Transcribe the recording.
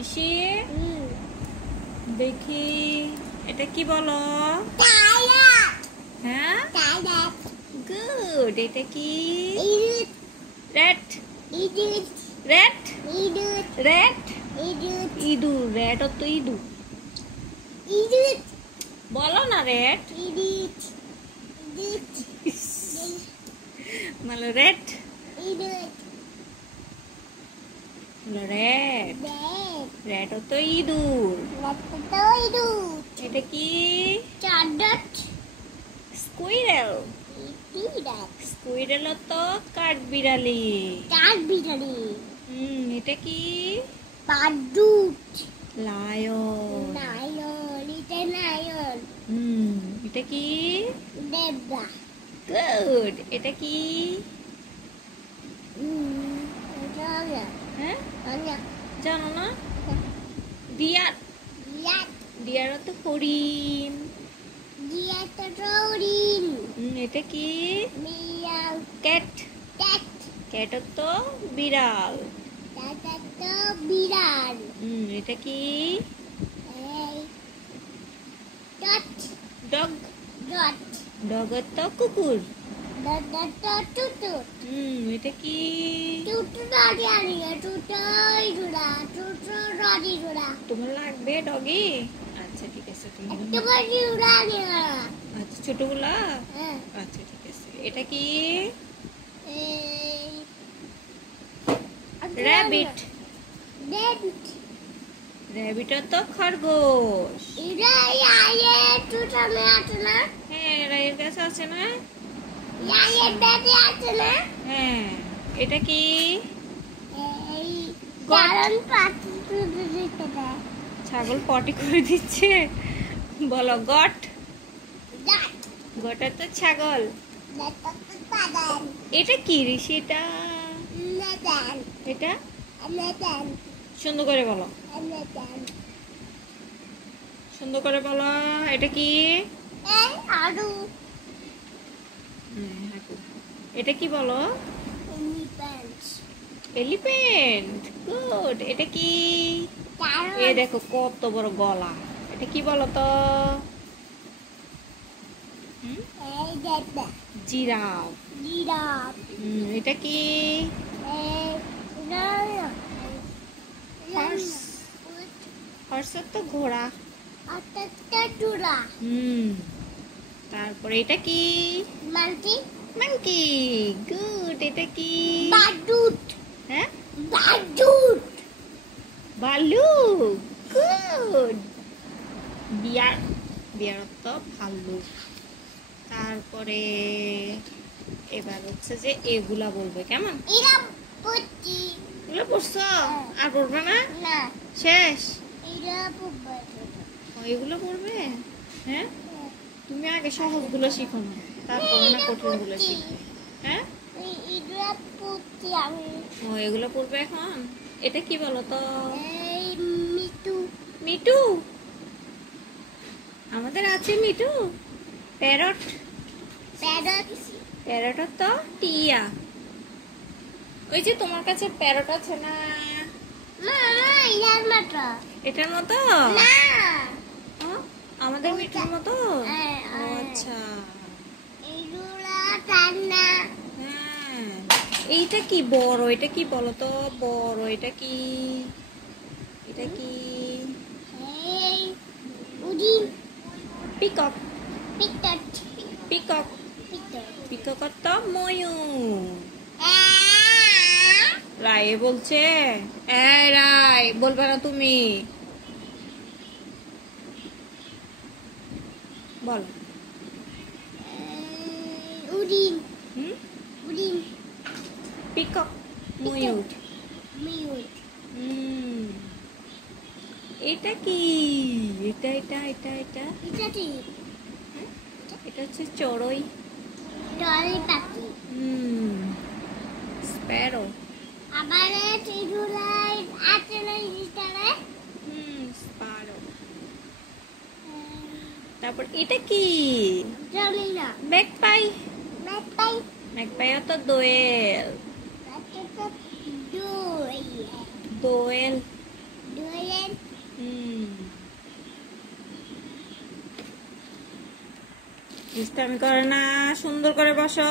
ঋষি দেখি এটা কি বলো? হ্যাঁ, গুড। এটা কি? রেড। রেড রেড ইঁদুর। রেড তো ইঁদুর বলো না। রেড মানে রেড রেড রেড তো ইঁদুর। এটা কি? স্কুইরেল। স্কুইরেল তো কাঠবিড়ালি। এটা কি? লায়ন। এটা কি? গুড। এটা কি? হ্যাঁ, জানো না? ডিয়ার। ডিয়ার তো হরিণ। এটা কি? ক্যাট। ক্যাট তো বিড়াল। এটা কি? ডগ। ডগ তো কুকুর। এটা কি? তোমার লাগবে ডগি? আচ্ছা ঠিক আছে। আচ্ছা ছোটগুলা। আচ্ছা ঠিক আছে। এটা কি? র‍্যাবিট। র‍্যাবিট তো খরগোশ। হ্যাঁ, রায়ের কাছে আছে না? হ্যাঁ। এটা কি? ছাগল পটি করে দিচ্ছে বলো। গট। গটা তো ছাগল। এটা কি ঋষি? এটা সুন্দর করে বলো। সুন্দর করে বলো। এটা কি? এটা কি বলো? এলিফ্যান্ট। গুড। এটা কি? এ দেখো কত বড় গলা। এটা কি বলো তো? জিরাফ। এটা কি? হর্স তো ঘোড়া। তারপরে এটা কি? মাংকি। গুড। এটা কি? হ্যাঁ, ভালুক। গুড। বিয়ার। বিয়ার তো ভাল্লুক। তারপরে এবার হচ্ছে যে এগুলা বলবে কেমন? এগুলো পড়ছো? আর পড়বে না? শেষ? এগুলো পড়বে? হ্যাঁ, তুমি আগে সহজগুলো শিখো না, তারপরে না কঠিনগুলো শিখবে। হ্যাঁ, এগুলো পড়বে এখন। এটা কি বলো তো? মিটু। আমাদের আছে মিটু। প্যারট। প্যারট তো টিয়া। ওই যে তোমার কাছে প্যারট আছে না? এটার মতো? আমাদের মিটুর মতো। আচ্ছা। এইটা কি বড়? এটা কি বলো তো? বড়। এটা কি? পিকক। পিকক তো ময়ূর। রায় বলছে। রায় বলবে না তুমি? বলো। পিকক ময়ূর। এটা কি? এটা হচ্ছে চড়ুই। স্প্যারো। স্প্যারো। তারপর এটা কি? ম্যাগপাই। ম্যাগপাই তো দোয়েল। দুষ্টামি করে না, সুন্দর করে বসো।